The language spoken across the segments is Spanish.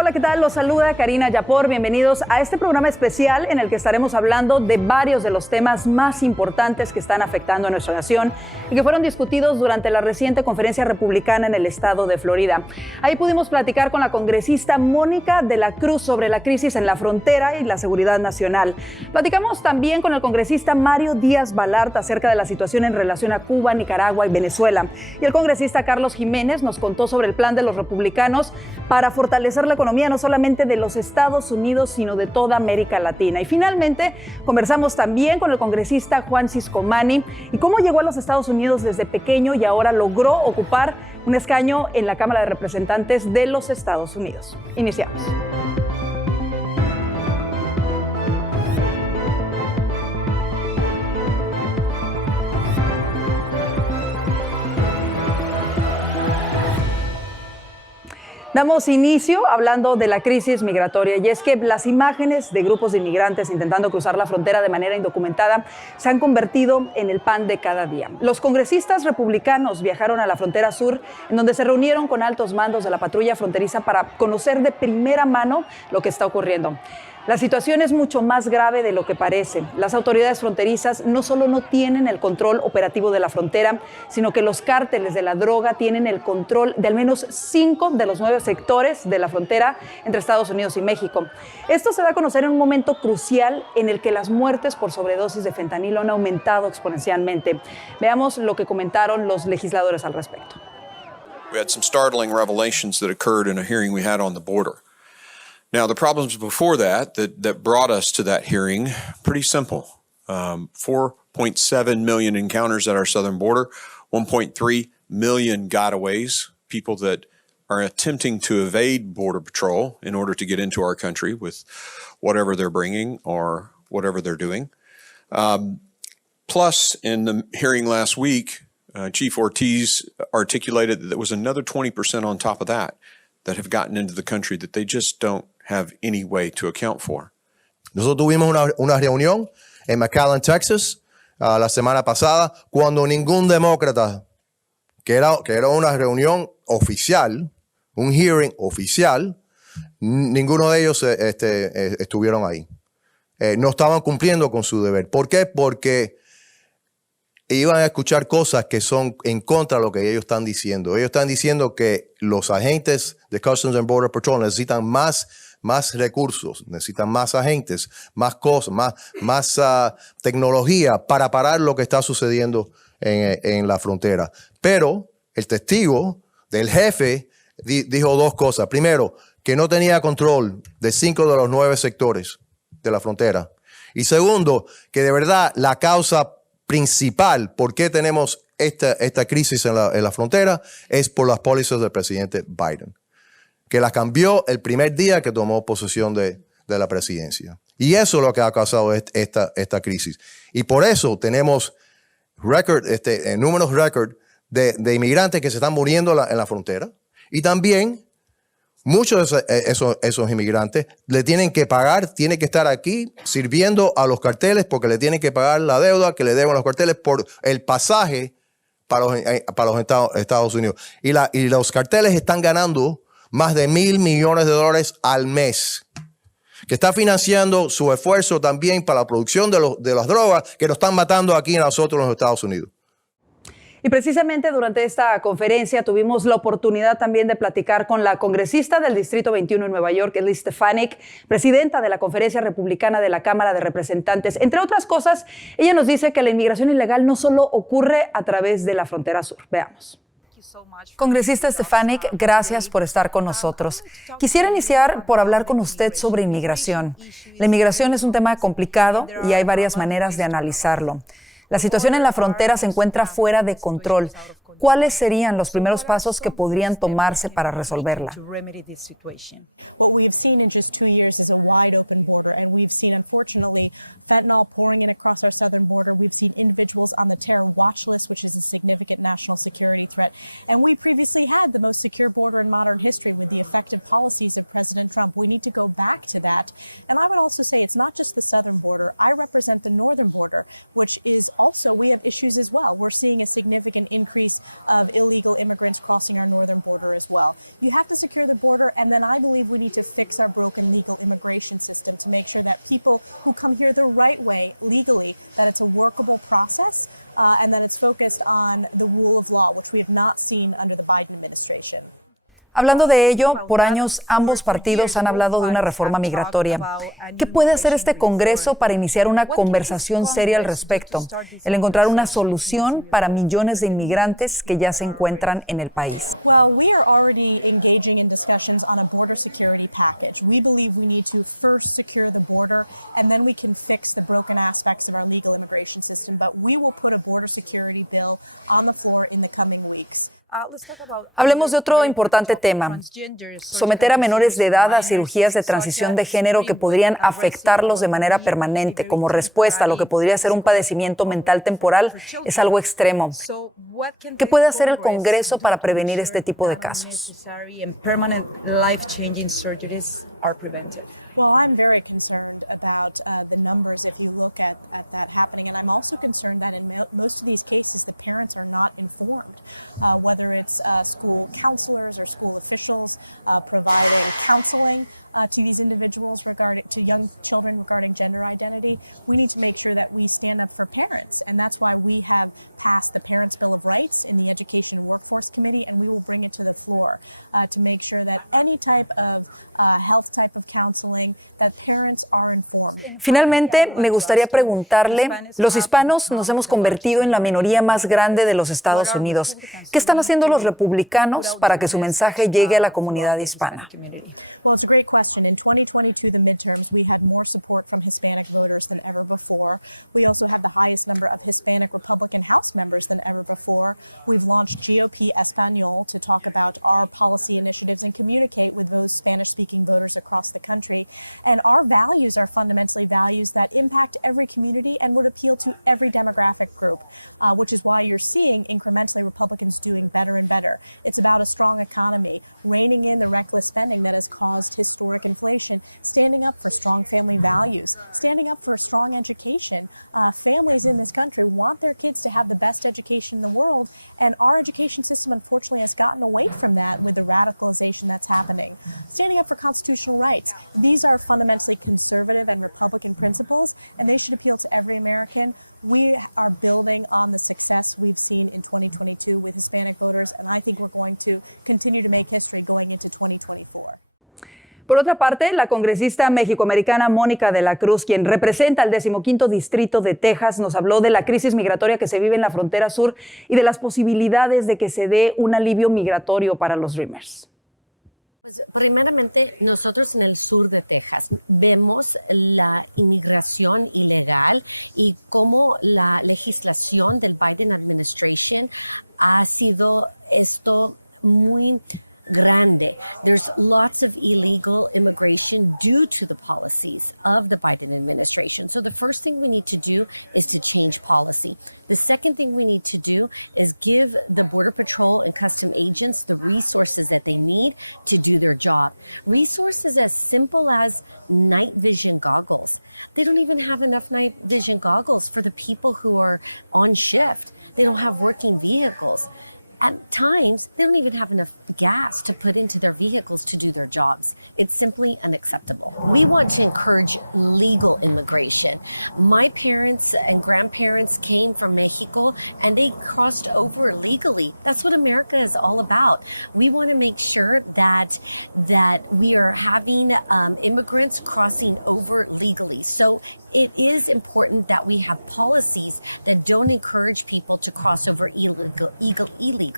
Hola, ¿qué tal? Los saluda Karina Yapor. Bienvenidos a este programa especial en el que estaremos hablando de varios de los temas más importantes que están afectando a nuestra nación y que fueron discutidos durante la reciente conferencia republicana en el estado de Florida. Ahí pudimos platicar con la congresista Mónica de la Cruz sobre la crisis en la frontera y la seguridad nacional. Platicamos también con el congresista Mario Díaz Balart acerca de la situación en relación a Cuba, Nicaragua y Venezuela. Y el congresista Carlos Jiménez nos contó sobre el plan de los republicanos para fortalecer la economía no solamente de los Estados Unidos, sino de toda América Latina. Y finalmente conversamos también con el congresista Juan Ciscomani y cómo llegó a los Estados Unidos desde pequeño y ahora logró ocupar un escaño en la Cámara de Representantes de los Estados Unidos. Iniciamos. Damos inicio hablando de la crisis migratoria, y es que las imágenes de grupos de inmigrantes intentando cruzar la frontera de manera indocumentada se han convertido en el pan de cada día. Los congresistas republicanos viajaron a la frontera sur, en donde se reunieron con altos mandos de la patrulla fronteriza para conocer de primera mano lo que está ocurriendo. La situación es mucho más grave de lo que parece. Las autoridades fronterizas no solo no tienen el control operativo de la frontera, sino que los cárteles de la droga tienen el control de al menos 5 de los 9 sectores de la frontera entre Estados Unidos y México. Esto se da a conocer en un momento crucial en el que las muertes por sobredosis de fentanilo han aumentado exponencialmente. Veamos lo que comentaron los legisladores al respecto. We had some startling revelations that occurred in a hearing we had on the border. Now, the problems before that brought us to that hearing, pretty simple. 4.7 million encounters at our southern border, 1.3 million gotaways, people that are attempting to evade Border Patrol in order to get into our country with whatever they're bringing or whatever they're doing. Plus, in the hearing last week, Chief Ortiz articulated that there was another 20% on top of that have gotten into the country that they just don't have any way to account for. Nosotros tuvimos una reunión en McAllen, Texas, la semana pasada, cuando ningún demócrata, que era una reunión oficial, un hearing oficial, ninguno de ellos estuvieron ahí. No estaban cumpliendo con su deber. ¿Por qué? Porque iban a escuchar cosas que son en contra de lo que ellos están diciendo. Ellos están diciendo que los agentes de Customs and Border Patrol necesitan más recursos, necesitan más agentes, más cosas, más tecnología para parar lo que está sucediendo en la frontera. Pero el testigo del jefe dijo dos cosas. Primero, que no tenía control de 5 de los 9 sectores de la frontera. Y segundo, que de verdad la causa principal por qué tenemos esta crisis en la frontera es por las pólizas del presidente Biden, que las cambió el primer día que tomó posesión de la presidencia. Y eso es lo que ha causado esta crisis. Y por eso tenemos números récord de inmigrantes que se están muriendo en la frontera. Y también muchos de esos inmigrantes le tienen que pagar, tienen que estar aquí sirviendo a los carteles porque le tienen que pagar la deuda que le deben los carteles por el pasaje para los Estados Unidos. Y los carteles están ganando más de $1,000 millones al mes, que está financiando su esfuerzo también para la producción de las drogas que nos están matando aquí a nosotros en los Estados Unidos. Y precisamente durante esta conferencia tuvimos la oportunidad también de platicar con la congresista del Distrito 21 en Nueva York, Elise Stefanik, presidenta de la Conferencia Republicana de la Cámara de Representantes. Entre otras cosas, ella nos dice que la inmigración ilegal no solo ocurre a través de la frontera sur. Veamos. Congresista Stefanik, gracias por estar con nosotros. Quisiera iniciar por hablar con usted sobre inmigración. La inmigración es un tema complicado y hay varias maneras de analizarlo. La situación en la frontera se encuentra fuera de control. ¿Cuáles serían los primeros pasos que podrían tomarse para resolverla? What we have seen in just 2 years is a wide open border, and we've seen, unfortunately, fentanyl pouring in across our southern border. We've seen individuals on the terror watch list, which is a significant national security threat. And we previously had the most secure border in modern history with the effective policies of President Trump. We need to go back to that. And I would also say it's not just the southern border. I represent the northern border, which is also, we have issues as well. We're seeing a significant increase of illegal immigrants crossing our northern border as well. You have to secure the border, and then I believe we need to fix our broken legal immigration system to make sure that people who come here the right way, legally, that it's a workable process and that it's focused on the rule of law, which we have not seen under the Biden administration. Hablando de ello, por años ambos partidos han hablado de una reforma migratoria. ¿Qué puede hacer este Congreso para iniciar una conversación seria al respecto? El encontrar una solución para millones de inmigrantes que ya se encuentran en el país. Well, we are already engaging in discussions on a border security package. We believe we need to first secure the border, and then we can fix the broken aspects of our legal immigration system. But we will put a border security bill on the floor in the coming weeks. Hablemos de otro importante tema, someter a menores de edad a cirugías de transición de género que podrían afectarlos de manera permanente como respuesta a lo que podría ser un padecimiento mental temporal es algo extremo. ¿Qué puede hacer el Congreso para prevenir este tipo de casos? Well, I'm very concerned about the numbers if you look at that happening. And I'm also concerned that in most of these cases, the parents are not informed, whether it's school counselors or school officials providing counseling to these individuals to young children regarding gender identity. We need to make sure that we stand up for parents. And that's why we have passed the Parents' Bill of Rights in the Education and Workforce Committee, and we will bring it to the floor to make sure that any type of health type of counseling, that parents are informed. Finalmente, me gustaría preguntarle, los hispanos nos hemos convertido en la minoría más grande de los Estados Unidos. ¿Qué están haciendo los republicanos para que su mensaje llegue a la comunidad hispana? Well, it's a great question. In 2022, the midterms, we had more support from Hispanic voters than ever before. We also have the highest number of Hispanic Republican House members than ever before. We've launched GOP Español to talk about our policy initiatives and communicate with those Spanish-speaking voters across the country. And our values are fundamentally values that impact every community and would appeal to every demographic group, which is why you're seeing incrementally Republicans doing better and better. It's about a strong economy, reining in the reckless spending that has caused historic inflation, standing up for strong family values, standing up for a strong education. Families in this country want their kids to have the best education in the world, and our education system unfortunately has gotten away from that with the radicalization that's happening. Standing up for constitutional rights. These are fundamentally conservative and Republican principles, and they should appeal to every American. We are building on the success we've seen in 2022 with Hispanic voters, and I think we're going to continue to make history going into 2024. Por otra parte, la congresista mexicoamericana Mónica de la Cruz, quien representa el 15º Distrito de Texas, nos habló de la crisis migratoria que se vive en la frontera sur y de las posibilidades de que se dé un alivio migratorio para los Dreamers. Pues primeramente nosotros en el sur de Texas vemos la inmigración ilegal y cómo la legislación del Biden administration ha sido esto muy grande. There's lots of illegal immigration due to the policies of the Biden administration. So the first thing we need to do is to change policy. The second thing we need to do is give the Border Patrol and custom agents the resources that they need to do their job. Resources as simple as night vision goggles. They don't even have enough night vision goggles for the people who are on shift. They don't have working vehicles. At times, they don't even have enough gas to put into their vehicles to do their jobs. It's simply unacceptable. We want to encourage legal immigration. My parents and grandparents came from Mexico and they crossed over legally. That's what America is all about. We want to make sure that we are having immigrants crossing over legally. So it is important that we have policies that don't encourage people to cross over illegally.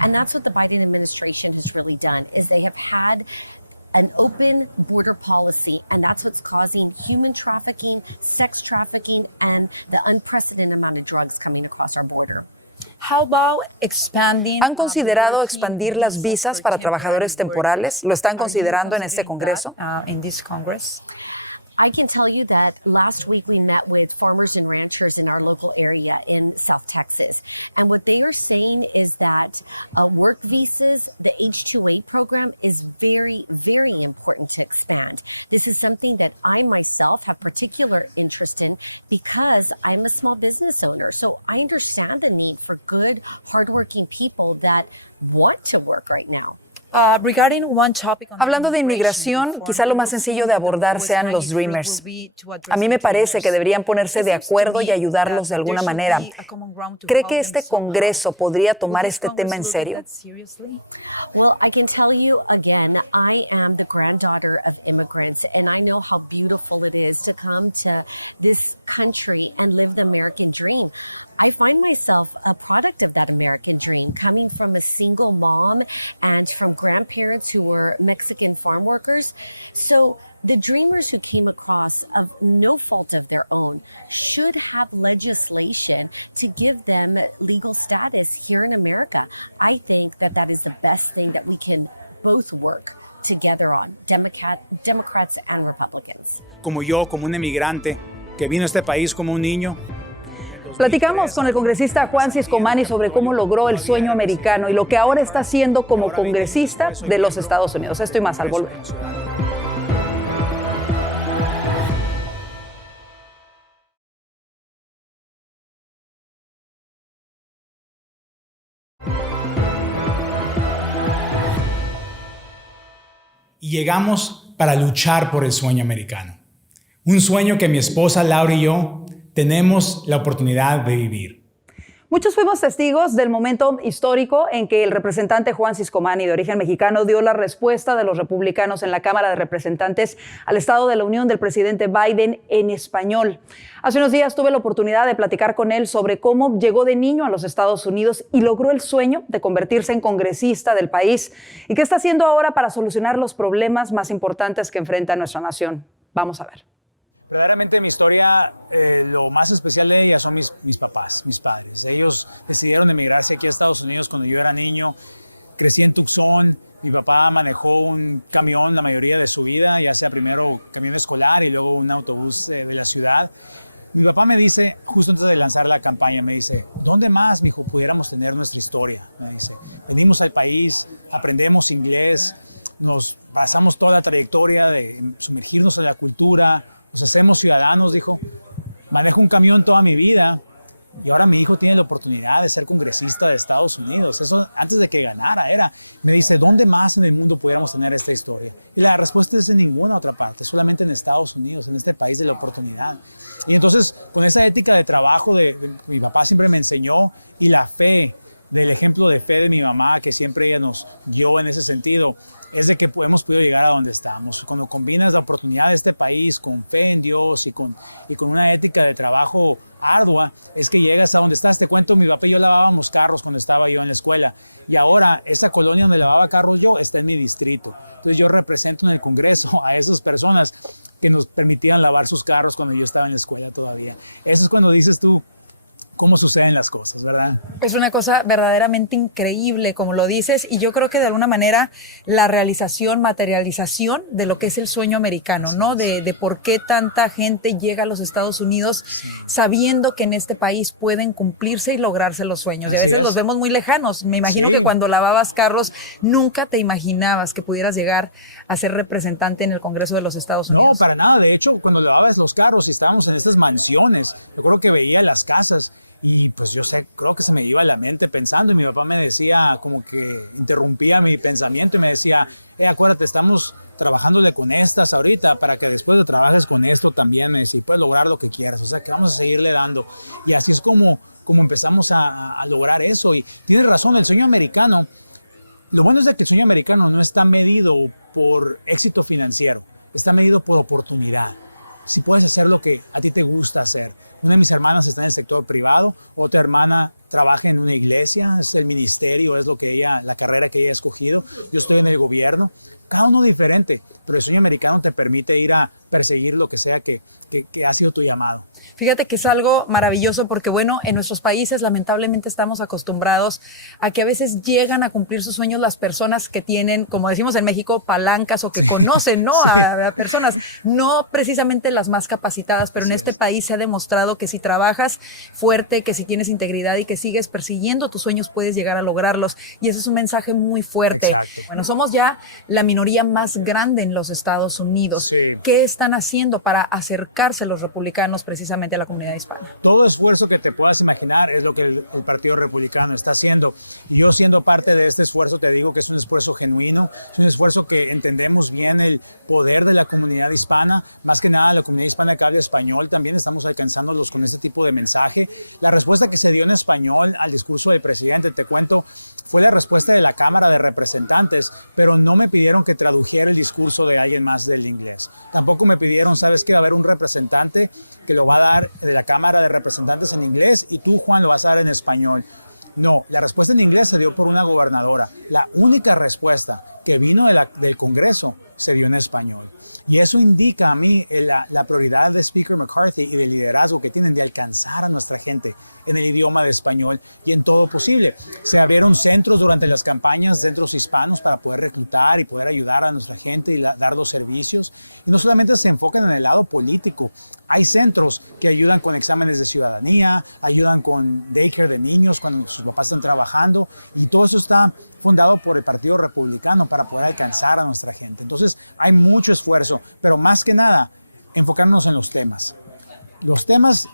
And that's what the Biden administration has really done, is they have had an open border policy, and that's what's causing human trafficking, sex trafficking, and the unprecedented amount of drugs coming across our border. ¿Han considerado expandir las visas para trabajadores temporales? ¿Lo están considerando en este Congreso? I can tell you that last week we met with farmers and ranchers in our local area in South Texas. And what they are saying is that work visas, the H-2A program is very, very important to expand. This is something that I myself have particular interest in because I'm a small business owner. So I understand the need for good, hardworking people that want to work right now. Hablando de inmigración, quizá lo más sencillo de abordar sean los Dreamers. A mí me parece que deberían ponerse de acuerdo y ayudarlos de alguna manera. ¿Cree que este Congreso podría tomar este tema en serio? Well, I can tell you again, I am the granddaughter of immigrants, and I know how beautiful it is to come to this country and live the American dream. I find myself a product of that American dream, coming from a single mom and from grandparents who were Mexican farm workers. So the dreamers who came across of no fault of their own should have legislation to give them legal status here in America. I think that that is the best thing that we can both work together on, Democrats and Republicans. Como yo, como un emigrante que vino a este país como un niño. Platicamos con el congresista Juan Ciscomani sobre cómo logró el sueño americano y lo que ahora está haciendo como congresista de los Estados Unidos. Esto y más al volver. Y llegamos para luchar por el sueño americano. Un sueño que mi esposa Laura y yo tenemos la oportunidad de vivir. Muchos fuimos testigos del momento histórico en que el representante Juan Ciscomani, de origen mexicano, dio la respuesta de los republicanos en la Cámara de Representantes al Estado de la Unión del presidente Biden en español. Hace unos días tuve la oportunidad de platicar con él sobre cómo llegó de niño a los Estados Unidos y logró el sueño de convertirse en congresista del país y qué está haciendo ahora para solucionar los problemas más importantes que enfrenta nuestra nación. Vamos a ver. Verdaderamente mi historia, lo más especial de ella son mis papás, mis padres. Ellos decidieron emigrarse aquí a Estados Unidos cuando yo era niño. Crecí en Tucson. Mi papá manejó un camión la mayoría de su vida, ya sea primero camión escolar y luego un autobús de la ciudad. Mi papá me dice, justo antes de lanzar la campaña, me dice, ¿dónde más, mijo, pudiéramos tener nuestra historia? Me dice, venimos al país, aprendemos inglés, nos pasamos toda la trayectoria de sumergirnos en la cultura, nos hacemos ciudadanos, dijo. Manejo un camión toda mi vida y ahora mi hijo tiene la oportunidad de ser congresista de Estados Unidos. Eso antes de que ganara era. Me dice, ¿dónde más en el mundo pudiéramos tener esta historia? Y la respuesta es en ninguna otra parte, solamente en Estados Unidos, en este país de la oportunidad. Y entonces, con esa ética de trabajo mi papá siempre me enseñó y la fe, del ejemplo de fe de mi mamá, que siempre ella nos guió en ese sentido, es de que hemos podido llegar a donde estamos. Cuando combinas la oportunidad de este país con fe en Dios y con una ética de trabajo ardua, es que llegas a donde estás. Te cuento, mi papá y yo lavábamos carros cuando estaba yo en la escuela y ahora esa colonia donde lavaba carros yo está en mi distrito. Entonces yo represento en el Congreso a esas personas que nos permitían lavar sus carros cuando yo estaba en la escuela todavía. Eso es cuando dices tú, cómo suceden las cosas, ¿verdad? Es una cosa verdaderamente increíble, como lo dices, y yo creo que de alguna manera la realización, materialización de lo que es el sueño americano, ¿no? De por qué tanta gente llega a los Estados Unidos sabiendo que en este país pueden cumplirse y lograrse los sueños. Y a veces los vemos muy lejanos. Me imagino que cuando lavabas carros nunca te imaginabas que pudieras llegar a ser representante en el Congreso de los Estados Unidos. No, para nada. De hecho, cuando lavabas los carros y estábamos en estas mansiones, me acuerdo que veía las casas y pues yo creo que se me iba a la mente pensando y mi papá me decía, como que interrumpía mi pensamiento y me decía, acuérdate, estamos trabajándole con estas ahorita para que después de trabajes con esto también, me decía, puedes lograr lo que quieras, o sea que vamos a seguirle dando. Y así es como empezamos a lograr eso. Y tienes razón, el sueño americano, lo bueno es de que el sueño americano no está medido por éxito financiero, está medido por oportunidad. Si puedes hacer lo que a ti te gusta hacer. Una de mis hermanas está en el sector privado, otra hermana trabaja en una iglesia, es el ministerio, es la carrera que ella ha escogido. Yo estoy en el gobierno, cada uno diferente, pero el sueño americano te permite ir a perseguir lo que sea que ha sido tu llamado. Fíjate que es algo maravilloso porque, bueno, en nuestros países lamentablemente estamos acostumbrados a que a veces llegan a cumplir sus sueños las personas que tienen, como decimos en México, palancas o que conocen, ¿no? Sí. A personas, no precisamente las más capacitadas, pero Así en este es. país se ha demostrado que si trabajas fuerte, que si tienes integridad y que sigues persiguiendo tus sueños, puedes llegar a lograrlos. Y ese es un mensaje muy fuerte. Exacto. Bueno, somos ya la minoría más grande en los Estados Unidos. Sí. ¿Qué están haciendo para acercarse los republicanos precisamente a la comunidad hispana? Todo esfuerzo que te puedas imaginar es lo que el Partido Republicano está haciendo. Y yo, siendo parte de este esfuerzo, te digo que es un esfuerzo genuino, es un esfuerzo que entendemos bien el poder de la comunidad hispana, más que nada la comunidad hispana que habla español, también estamos alcanzándolos con este tipo de mensaje. La respuesta que se dio en español al discurso del presidente, te cuento, fue la respuesta de la Cámara de Representantes, pero no me pidieron que tradujera el discurso de alguien más del inglés. Tampoco me pidieron, sabes que va a haber un representante que lo va a dar de la Cámara de Representantes en inglés y tú, Juan, lo vas a dar en español. No, la respuesta en inglés se dio por una gobernadora. La única respuesta que vino del Congreso se dio en español. Y eso indica a mí la prioridad de Speaker McCarthy y del liderazgo que tienen de alcanzar a nuestra gente en el idioma de español y en todo posible. Se abrieron centros durante las campañas, centros hispanos para poder reclutar y poder ayudar a nuestra gente y dar los servicios. Y no solamente se enfocan en el lado político, hay centros que ayudan con exámenes de ciudadanía, ayudan con daycare de niños cuando sus papás están trabajando y todo eso está fundado por el Partido Republicano para poder alcanzar a nuestra gente. Entonces hay mucho esfuerzo, pero más que nada enfocarnos en los temas. Los temas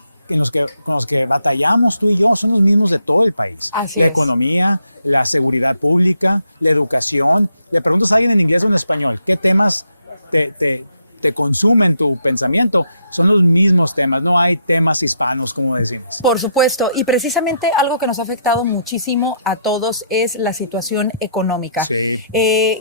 con los que batallamos tú y yo son los mismos de todo el país. Así la es. economía, la seguridad pública, la educación. Le preguntas a alguien en inglés o en español, ¿qué temas te consumen tu pensamiento? Son los mismos temas, no hay temas hispanos, como decimos. Por supuesto, y precisamente algo que nos ha afectado muchísimo a todos es la situación económica. Sí.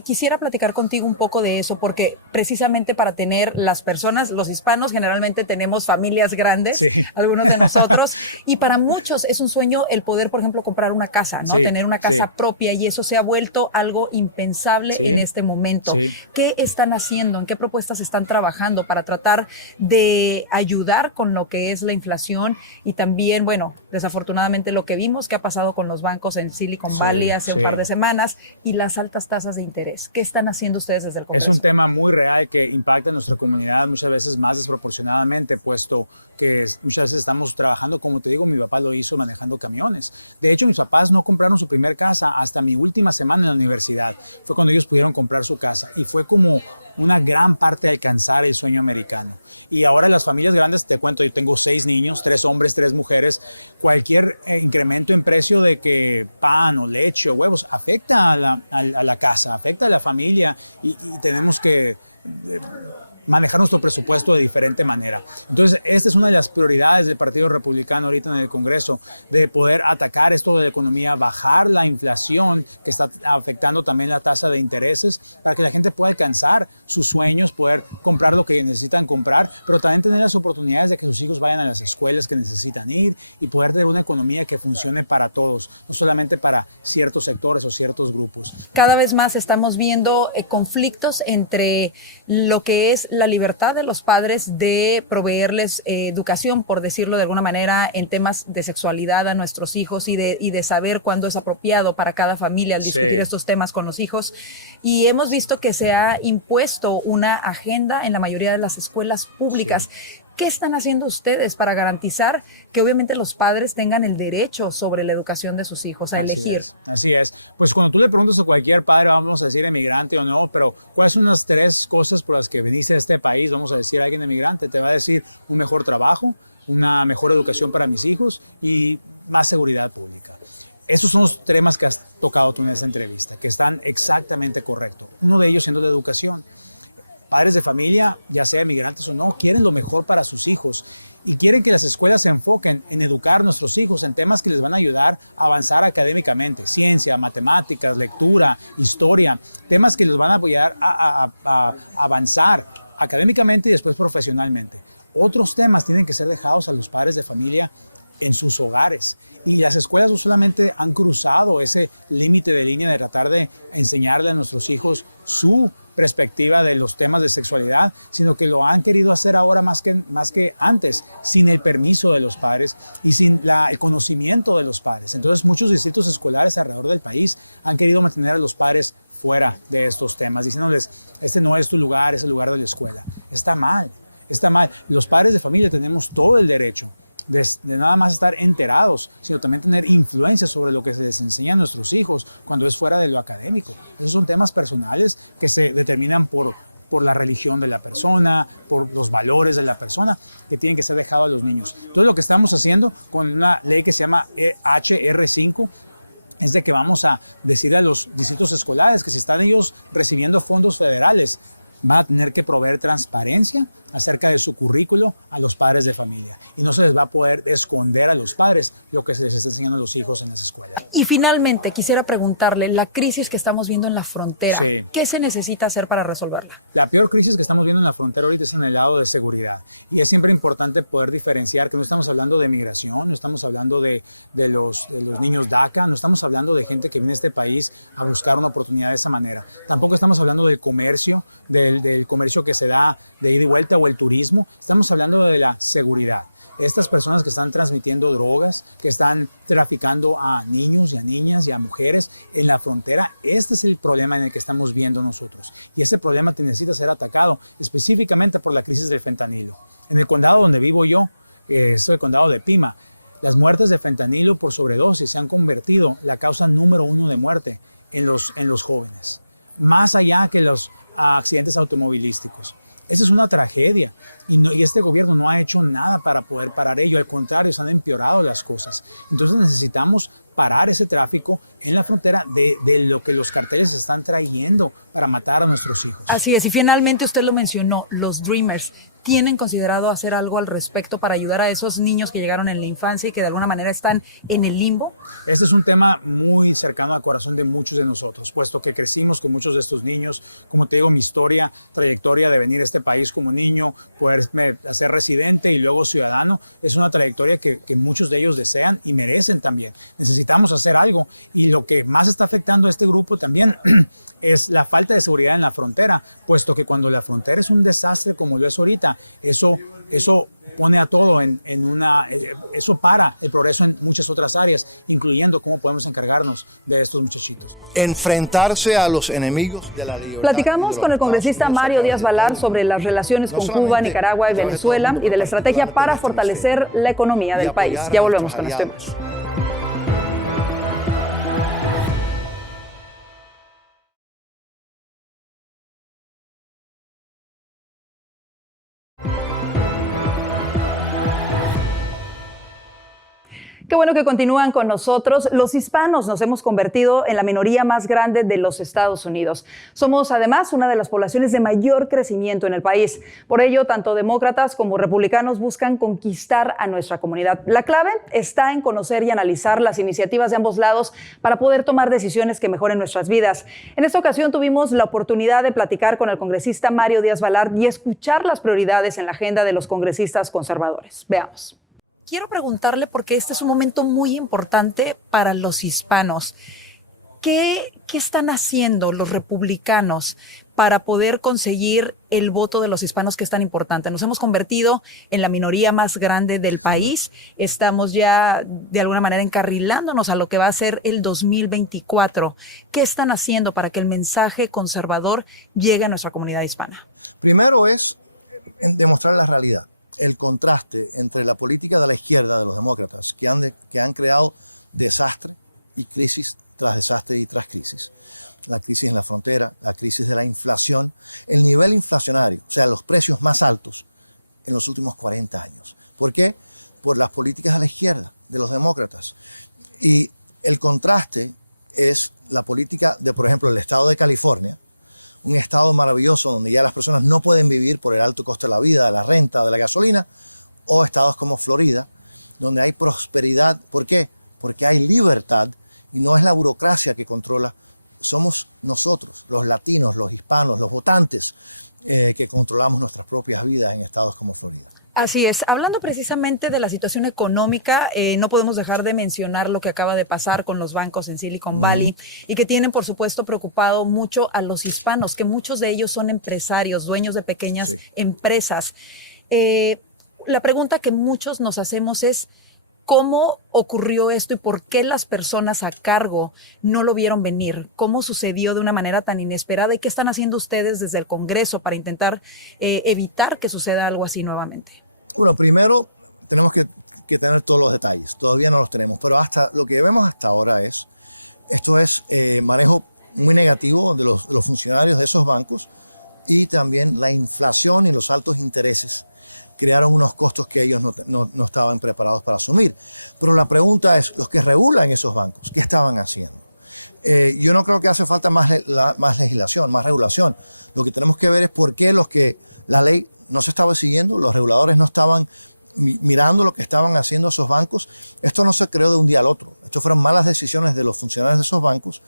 Quisiera platicar contigo un poco de eso, porque precisamente para tener las personas, los hispanos generalmente tenemos familias grandes, Sí. algunos de nosotros, y para muchos es un sueño el poder, por ejemplo, comprar una casa, ¿no? Sí, Tener una casa sí. propia, y eso se ha vuelto algo impensable Sí. en este momento. Sí. ¿Qué están haciendo? ¿En qué propuestas están trabajando para tratar de ayudar con lo que es la inflación y también, bueno, desafortunadamente lo que vimos que ha pasado con los bancos en Silicon Valley hace un par de semanas y las altas tasas de interés? ¿Qué están haciendo ustedes desde el Congreso? Es un tema muy real que impacta a nuestra comunidad muchas veces más desproporcionadamente, puesto que muchas veces estamos trabajando, como te digo, mi papá lo hizo manejando camiones. De hecho, mis papás no compraron su primer casa hasta mi última semana en la universidad. Fue cuando ellos pudieron comprar su casa y fue como una gran parte de alcanzar el sueño americano. Y ahora las familias grandes, te cuento, yo tengo 6 niños, 3 hombres, 3 mujeres. Cualquier incremento en precio de que pan o leche o huevos afecta a la casa, afecta a la familia y tenemos que manejar nuestro presupuesto de diferente manera. Entonces, esta es una de las prioridades del Partido Republicano ahorita en el Congreso, de poder atacar esto de la economía, bajar la inflación que está afectando también la tasa de intereses, para que la gente pueda alcanzar sus sueños, poder comprar lo que necesitan comprar, pero también tener las oportunidades de que sus hijos vayan a las escuelas que necesitan ir y poder tener una economía que funcione para todos, no solamente para ciertos sectores o ciertos grupos. Cada vez más estamos viendo conflictos entre lo que es la libertad de los padres de proveerles educación, por decirlo de alguna manera, en temas de sexualidad a nuestros hijos y de saber cuándo es apropiado para cada familia al discutir estos temas con los hijos. Y hemos visto que se ha impuesto una agenda en la mayoría de las escuelas públicas. Sí. ¿Qué están haciendo ustedes para garantizar que obviamente los padres tengan el derecho sobre la educación de sus hijos a elegir? Así es. Pues cuando tú le preguntas a cualquier padre, vamos a decir emigrante o no, pero ¿cuáles son las 3 cosas por las que viniste a este país? Vamos a decir a alguien emigrante, te va a decir un mejor trabajo, una mejor educación para mis hijos y más seguridad pública. Esos son los temas que has tocado tú en esta entrevista, que están exactamente correctos. Uno de ellos siendo la educación. Padres de familia, ya sea migrantes o no, quieren lo mejor para sus hijos y quieren que las escuelas se enfoquen en educar a nuestros hijos en temas que les van a ayudar a avanzar académicamente, ciencia, matemáticas, lectura, historia, temas que les van a apoyar a avanzar académicamente y después profesionalmente. Otros temas tienen que ser dejados a los padres de familia en sus hogares. Y las escuelas no solamente han cruzado ese límite de línea de tratar de enseñarle a nuestros hijos su perspectiva de los temas de sexualidad, sino que lo han querido hacer ahora más que antes, sin el permiso de los padres y sin el conocimiento de los padres. Entonces muchos distritos escolares alrededor del país han querido mantener a los padres fuera de estos temas, diciéndoles, este no es tu lugar, es el lugar de la escuela. Está mal, está mal. Los padres de familia tenemos todo el derecho de nada más estar enterados, sino también tener influencia sobre lo que se les enseña a nuestros hijos cuando es fuera de lo académico. Esos son temas personales que se determinan por la religión de la persona, por los valores de la persona, que tienen que ser dejados a los niños. Entonces lo que estamos haciendo con una ley que se llama HR5 es de que vamos a decir a los distritos escolares que si están ellos recibiendo fondos federales, va a tener que proveer transparencia acerca de su currículo a los padres de familia. Y no se les va a poder esconder a los padres lo que se les está enseñando a los hijos en las escuelas. Y finalmente, quisiera preguntarle, la crisis que estamos viendo en la frontera, sí. ¿Qué se necesita hacer para resolverla? La peor crisis que estamos viendo en la frontera ahorita es en el lado de seguridad. Y es siempre importante poder diferenciar que no estamos hablando de migración, no estamos hablando de los niños DACA, no estamos hablando de gente que viene a este país a buscar una oportunidad de esa manera. Tampoco estamos hablando del comercio, del comercio que se da de ida y vuelta o el turismo. Estamos hablando de la seguridad. Estas personas que están transmitiendo drogas, que están traficando a niños y a niñas y a mujeres en la frontera, este es el problema en el que estamos viendo nosotros. Y ese problema necesita ser atacado específicamente por la crisis del fentanilo. En el condado donde vivo yo, es el condado de Pima, las muertes de fentanilo por sobredosis se han convertido en la causa número 1 de muerte en los jóvenes, más allá que los accidentes automovilísticos. Esa es una tragedia y este gobierno no ha hecho nada para poder parar ello. Al contrario, se han empeorado las cosas. Entonces necesitamos parar ese tráfico en la frontera de lo que los carteles están trayendo para matar a nuestros hijos. Así es, y finalmente usted lo mencionó, los Dreamers. ¿Tienen considerado hacer algo al respecto para ayudar a esos niños que llegaron en la infancia y que de alguna manera están en el limbo? Este es un tema muy cercano al corazón de muchos de nosotros, puesto que crecimos con muchos de estos niños. Como te digo, mi trayectoria de venir a este país como niño, poderme hacer residente y luego ciudadano, es una trayectoria que muchos de ellos desean y merecen también. Necesitamos hacer algo y lo que más está afectando a este grupo también es la falta de seguridad en la frontera, puesto que cuando la frontera es un desastre como lo es ahorita, eso pone a todo eso para el progreso en muchas otras áreas, incluyendo cómo podemos encargarnos de estos muchachitos. Enfrentarse a los enemigos de la libertad. Platicamos con el congresista Mario Díaz-Balart sobre las relaciones con Cuba, Nicaragua y Venezuela y de la estrategia para fortalecer la economía del país. Ya volvemos con este tema. Qué bueno que continúan con nosotros. Los hispanos nos hemos convertido en la minoría más grande de los Estados Unidos. Somos además una de las poblaciones de mayor crecimiento en el país. Por ello, tanto demócratas como republicanos buscan conquistar a nuestra comunidad. La clave está en conocer y analizar las iniciativas de ambos lados para poder tomar decisiones que mejoren nuestras vidas. En esta ocasión tuvimos la oportunidad de platicar con el congresista Mario Díaz-Balart y escuchar las prioridades en la agenda de los congresistas conservadores. Veamos. Quiero preguntarle, porque este es un momento muy importante para los hispanos. ¿Qué están haciendo los republicanos para poder conseguir el voto de los hispanos, que es tan importante? Nos hemos convertido en la minoría más grande del país. Estamos ya de alguna manera encarrilándonos a lo que va a ser el 2024. ¿Qué están haciendo para que el mensaje conservador llegue a nuestra comunidad hispana? Primero es demostrar la realidad. El contraste entre la política de la izquierda, de los demócratas, que han creado desastre y crisis tras desastre y tras crisis. La crisis en la frontera, la crisis de la inflación, el nivel inflacionario, o sea, los precios más altos en los últimos 40 años. ¿Por qué? Por las políticas de la izquierda, de los demócratas. Y el contraste es la política de, por ejemplo, el estado de California, un estado maravilloso donde ya las personas no pueden vivir por el alto costo de la vida, de la renta, de la gasolina, o estados como Florida, donde hay prosperidad. ¿Por qué? Porque hay libertad y no es la burocracia que controla. Somos nosotros, los latinos, los hispanos, los votantes, que controlamos nuestras propias vidas en estados como Florida. Así es. Hablando precisamente de la situación económica, no podemos dejar de mencionar lo que acaba de pasar con los bancos en Silicon Valley y que tienen, por supuesto, preocupado mucho a los hispanos, que muchos de ellos son empresarios, dueños de pequeñas empresas. La pregunta que muchos nos hacemos es, ¿cómo ocurrió esto y por qué las personas a cargo no lo vieron venir? ¿Cómo sucedió de una manera tan inesperada? ¿Y qué están haciendo ustedes desde el Congreso para intentar evitar que suceda algo así nuevamente? Bueno, primero tenemos que tener todos los detalles. Todavía no los tenemos, pero hasta lo que vemos hasta ahora esto es manejo muy negativo de los funcionarios de esos bancos y también la inflación y los altos intereses crearon unos costos que ellos no estaban preparados para asumir. Pero la pregunta es, los que regulan esos bancos, ¿qué estaban haciendo? Yo no creo que hace falta más legislación, más regulación. Lo que tenemos que ver es por qué la ley no se estaba siguiendo, los reguladores no estaban mirando lo que estaban haciendo esos bancos. Esto no se creó de un día al otro. Esto fueron malas decisiones de los funcionarios de esos bancos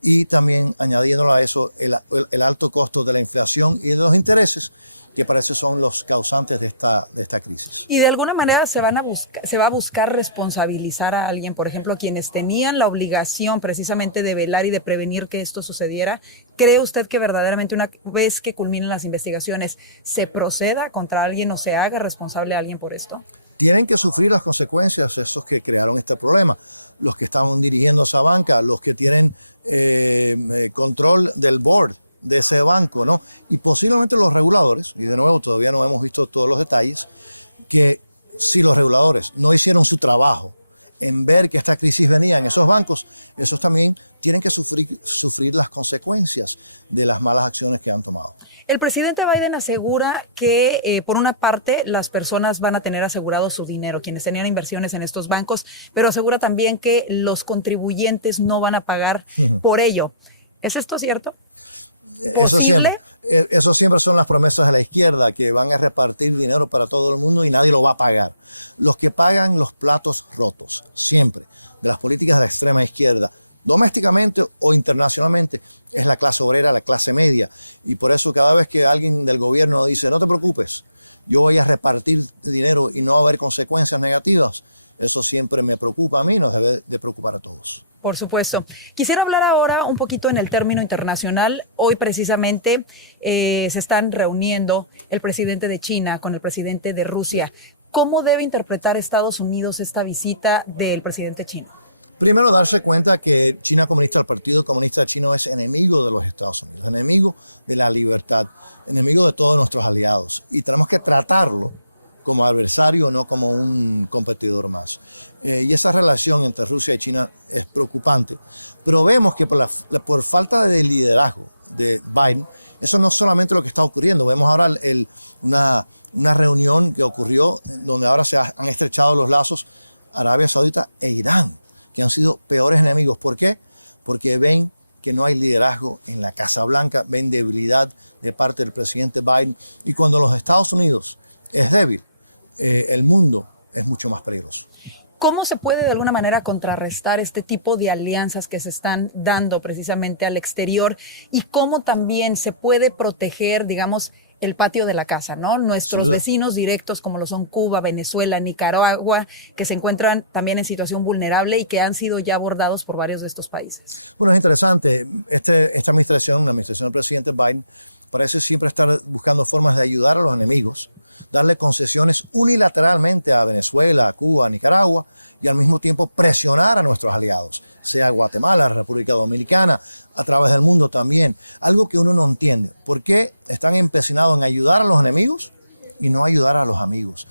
y también añadiéndolo a eso el alto costo de la inflación y de los intereses, que parece son los causantes de esta crisis. Y de alguna manera se va a buscar responsabilizar a alguien, por ejemplo, quienes tenían la obligación precisamente de velar y de prevenir que esto sucediera. ¿Cree usted que verdaderamente una vez que culminen las investigaciones se proceda contra alguien o se haga responsable a alguien por esto? Tienen que sufrir las consecuencias esos que crearon este problema, los que estaban dirigiendo esa banca, los que tienen control del board de ese banco, ¿no? Y posiblemente los reguladores, y de nuevo todavía no hemos visto todos los detalles, que si los reguladores no hicieron su trabajo en ver que esta crisis venía en esos bancos, esos también tienen que sufrir las consecuencias de las malas acciones que han tomado. El presidente Biden asegura que, por una parte, las personas van a tener asegurado su dinero, quienes tenían inversiones en estos bancos, pero asegura también que los contribuyentes no van a pagar por ello. ¿Es esto cierto? Eso siempre son las promesas de la izquierda, que van a repartir dinero para todo el mundo y nadie lo va a pagar. Los que pagan los platos rotos, siempre, de las políticas de la extrema izquierda, domésticamente o internacionalmente, es la clase obrera, la clase media. Y por eso cada vez que alguien del gobierno dice, no te preocupes, yo voy a repartir dinero y no va a haber consecuencias negativas, eso siempre me preocupa a mí, nos debe de preocupar a todos. Por supuesto. Quisiera hablar ahora un poquito en el término internacional. Hoy precisamente se están reuniendo el presidente de China con el presidente de Rusia. Sí. ¿Cómo debe interpretar Estados Unidos esta visita del presidente chino? Primero, darse cuenta que China Comunista, el Partido Comunista Chino, es enemigo de los Estados Unidos, enemigo de la libertad, enemigo de todos nuestros aliados. Y tenemos que tratarlo como adversario, no como un competidor más. Y esa relación entre Rusia y China es preocupante. Pero vemos que por falta de liderazgo de Biden, eso no es solamente lo que está ocurriendo. Vemos ahora una reunión que ocurrió donde ahora se han estrechado los lazos Arabia Saudita e Irán, que han sido peores enemigos. ¿Por qué? Porque ven que no hay liderazgo en la Casa Blanca, ven debilidad de parte del presidente Biden. Y cuando los Estados Unidos es débil, el mundo es mucho más peligroso. ¿Cómo se puede de alguna manera contrarrestar este tipo de alianzas que se están dando precisamente al exterior y cómo también se puede proteger, digamos, el patio de la casa, ¿no? Nuestros vecinos directos como lo son Cuba, Venezuela, Nicaragua, que se encuentran también en situación vulnerable y que han sido ya abordados por varios de estos países. Bueno, es interesante. Esta administración, la administración del presidente Biden, parece siempre estar buscando formas de ayudar a los enemigos, darle concesiones unilateralmente a Venezuela, a Cuba, a Nicaragua y al mismo tiempo presionar a nuestros aliados, sea Guatemala, República Dominicana, a través del mundo también. Algo que uno no entiende. ¿Por qué están empecinados en ayudar a los enemigos y no ayudar a los amigos?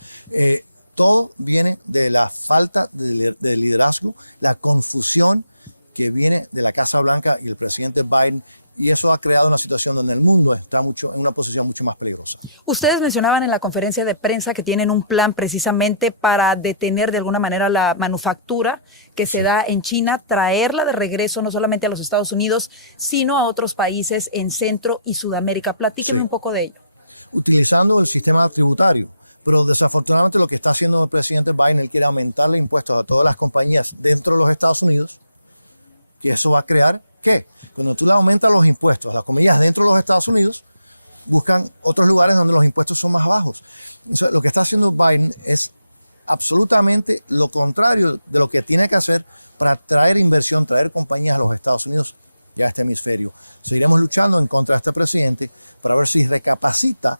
Todo viene de la falta de liderazgo, la confusión que viene de la Casa Blanca y el presidente Biden. Y eso ha creado una situación donde el mundo está en una posición mucho más peligrosa. Ustedes mencionaban en la conferencia de prensa que tienen un plan precisamente para detener de alguna manera la manufactura que se da en China, traerla de regreso no solamente a los Estados Unidos, sino a otros países en Centro y Sudamérica. Platíquenme un poco de ello. Utilizando el sistema tributario. Pero desafortunadamente lo que está haciendo el presidente Biden, él quiere aumentarle impuestos a todas las compañías dentro de los Estados Unidos, que eso va a crear ¿qué? Cuando tú le aumentas los impuestos a las compañías dentro de los Estados Unidos, buscan otros lugares donde los impuestos son más bajos. Entonces, lo que está haciendo Biden es absolutamente lo contrario de lo que tiene que hacer para traer inversión, traer compañías a los Estados Unidos y a este hemisferio. Seguiremos luchando en contra de este presidente para ver si recapacita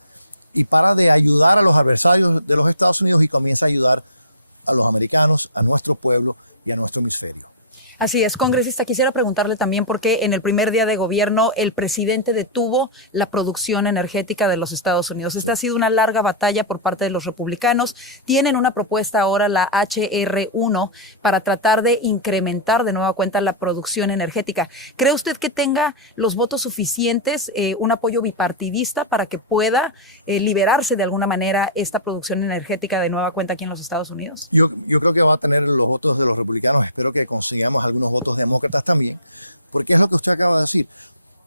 y para de ayudar a los adversarios de los Estados Unidos y comienza a ayudar a los americanos, a nuestro pueblo y a nuestro hemisferio. Así es, congresista, quisiera preguntarle también por qué en el primer día de gobierno el presidente detuvo la producción energética de los Estados Unidos. Esta ha sido una larga batalla por parte de los republicanos. Tienen una propuesta ahora, la HR1, para tratar de incrementar de nueva cuenta la producción energética. ¿Cree usted que tenga los votos suficientes, un apoyo bipartidista para que pueda liberarse de alguna manera esta producción energética de nueva cuenta aquí en los Estados Unidos? Yo creo que va a tener los votos de los republicanos. Espero que consigamos algunos votos demócratas también, porque es lo que usted acaba de decir.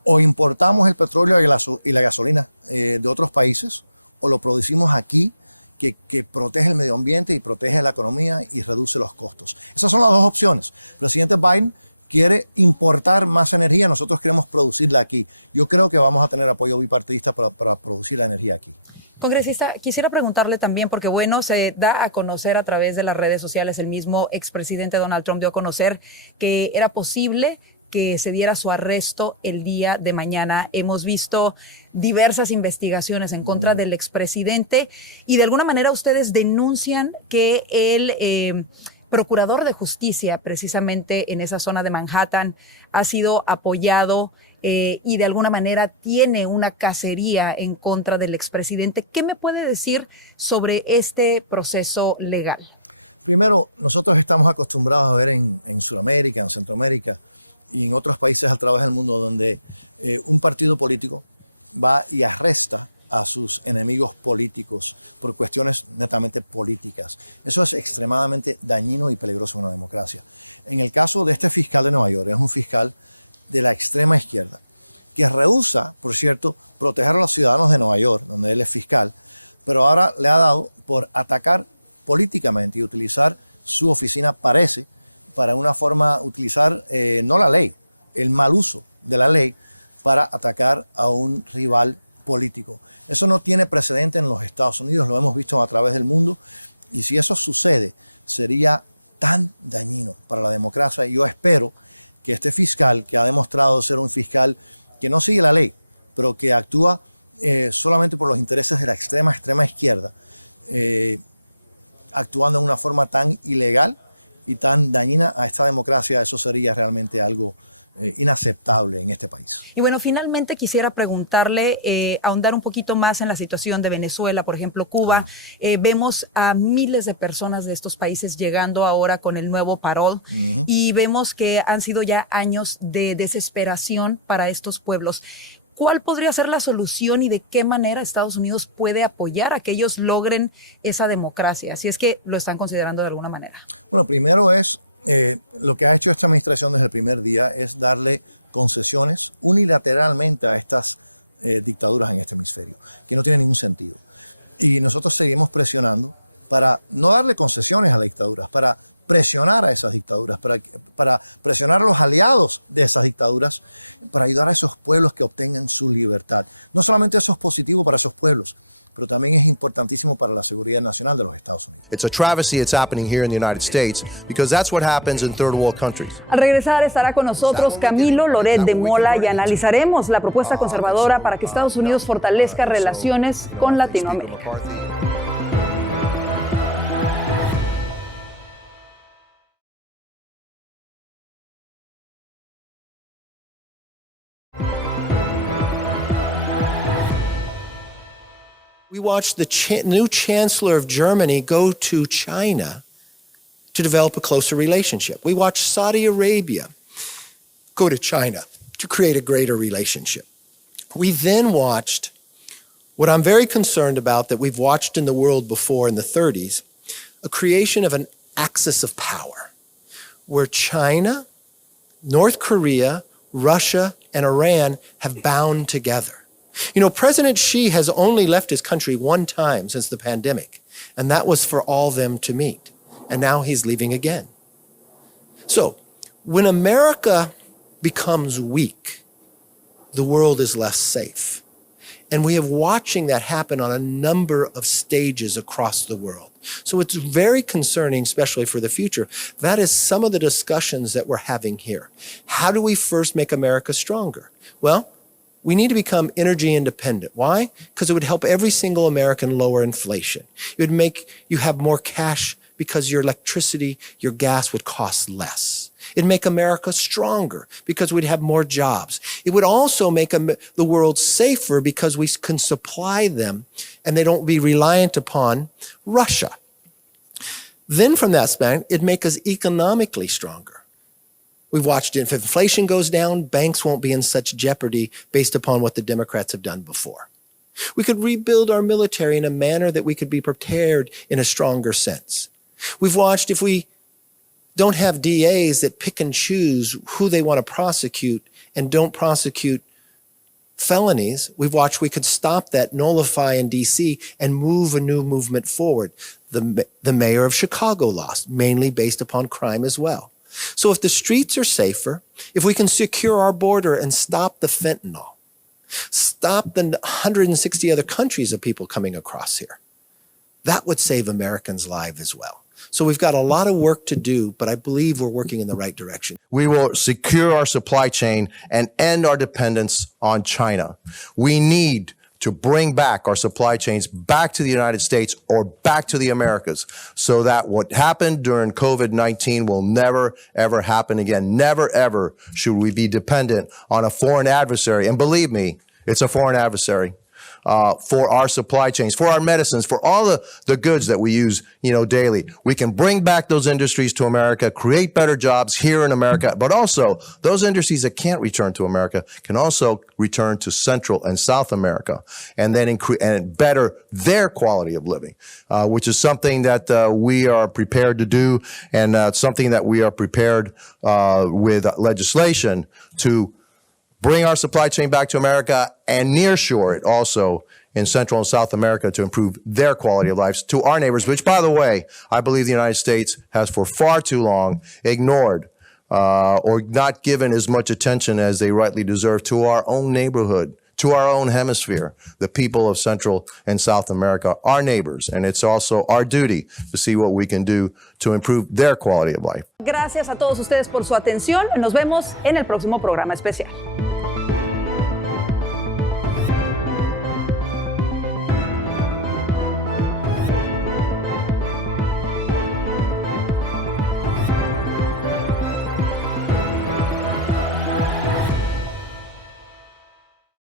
O importamos el petróleo y la gasolina de otros países, o lo producimos aquí, que protege el medio ambiente y protege la economía y reduce los costos. Esas son las dos opciones. El presidente Biden quiere importar más energía, nosotros queremos producirla aquí. Yo creo que vamos a tener apoyo bipartidista para producir la energía aquí. Congresista, quisiera preguntarle también, porque bueno, se da a conocer a través de las redes sociales, el mismo expresidente Donald Trump dio a conocer que era posible que se diera su arresto el día de mañana. Hemos visto diversas investigaciones en contra del expresidente y de alguna manera ustedes denuncian que el procurador de justicia, precisamente en esa zona de Manhattan, ha sido apoyado y de alguna manera tiene una cacería en contra del expresidente. ¿Qué me puede decir sobre este proceso legal? Primero, nosotros estamos acostumbrados a ver en Sudamérica, en Centroamérica y en otros países a través del mundo donde un partido político va y arresta a sus enemigos políticos por cuestiones netamente políticas. Eso es extremadamente dañino y peligroso en una democracia. En el caso de este fiscal de Nueva York, es un fiscal de la extrema izquierda que rehúsa, por cierto, proteger a los ciudadanos de Nueva York, donde él es fiscal, pero ahora le ha dado por atacar políticamente y utilizar su oficina, parece, para una forma, utilizar no la ley, el mal uso de la ley para atacar a un rival político. Eso no tiene precedente en los Estados Unidos, lo hemos visto a través del mundo, y si eso sucede, sería tan dañino para la democracia. Y yo espero que este fiscal, que ha demostrado ser un fiscal que no sigue la ley, pero que actúa solamente por los intereses de la extrema izquierda, actuando de una forma tan ilegal y tan dañina a esta democracia, eso sería realmente algo inaceptable en este país. Y bueno, finalmente quisiera preguntarle, ahondar un poquito más en la situación de Venezuela, por ejemplo, Cuba. Vemos a miles de personas de estos países llegando ahora con el nuevo parol y vemos que han sido ya años de desesperación para estos pueblos. ¿Cuál podría ser la solución y de qué manera Estados Unidos puede apoyar a que ellos logren esa democracia, si es que lo están considerando de alguna manera? Bueno, primero es lo que ha hecho esta administración desde el primer día es darle concesiones unilateralmente a estas dictaduras en este hemisferio, que no tiene ningún sentido. Y nosotros seguimos presionando para no darle concesiones a las dictaduras, para presionar a esas dictaduras, para presionar a los aliados de esas dictaduras, para ayudar a esos pueblos que obtengan su libertad. No solamente eso es positivo para esos pueblos, pero también es importantísimo para la seguridad nacional de los Estados Unidos. It's a travesty it's happening here in the United States because that's what happens in third world countries. Al regresar estará con nosotros Camilo Loret de Mola y analizaremos la propuesta conservadora para que Estados Unidos fortalezca relaciones con Latinoamérica. We watched the new chancellor of Germany go to China to develop a closer relationship. We watched Saudi Arabia go to China to create a greater relationship. We then watched what I'm very concerned about that we've watched in the world before in the 30s, a creation of an axis of power where China, North Korea, Russia, and Iran have bound together. You know, President Xi has only left his country one time since the pandemic, and that was for all them to meet. And now he's leaving again. So, when America becomes weak, the world is less safe. And we have watching that happen on a number of stages across the world. So it's very concerning, especially for the future. That is some of the discussions that we're having here. How do we first make America stronger? Well, we need to become energy independent. Why? Because it would help every single American lower inflation. It would make you have more cash because your electricity, your gas would cost less. It'd make America stronger because we'd have more jobs. It would also make the world safer because we can supply them and they don't be reliant upon Russia. Then from that standpoint, it'd make us economically stronger. We've watched it. If inflation goes down, banks won't be in such jeopardy based upon what the Democrats have done before. We could rebuild our military in a manner that we could be prepared in a stronger sense. We've watched if we don't have DAs that pick and choose who they want to prosecute and don't prosecute felonies, we've watched we could stop that, nullify in DC, and move a new movement forward. The mayor of Chicago lost, mainly based upon crime as well. So if the streets are safer, if we can secure our border and stop the fentanyl, stop the 160 other countries of people coming across here, that would save Americans' lives as well. So we've got a lot of work to do, but I believe we're working in the right direction. We will secure our supply chain and end our dependence on China. We need to bring back our supply chains back to the United States or back to the Americas so that what happened during COVID-19 will never, ever happen again. Never, ever should we be dependent on a foreign adversary. And believe me, it's a foreign adversary. For our supply chains, for our medicines, for all the goods that we use, daily. We can bring back those industries to America, create better jobs here in America, but also those industries that can't return to America can also return to Central and South America and then and better their quality of living, which is something that we are prepared to do and something that we are prepared with legislation to bring our supply chain back to America and nearshore it also in Central and South America to improve their quality of life to our neighbors, which, by the way, I believe the United States has for far too long ignored or not given as much attention as they rightly deserve to our own neighborhood, to our own hemisphere, the people of Central and South America, our neighbors. And it's also our duty to see what we can do to improve their quality of life. Gracias a todos ustedes por su atención. Nos vemos en el próximo programa especial.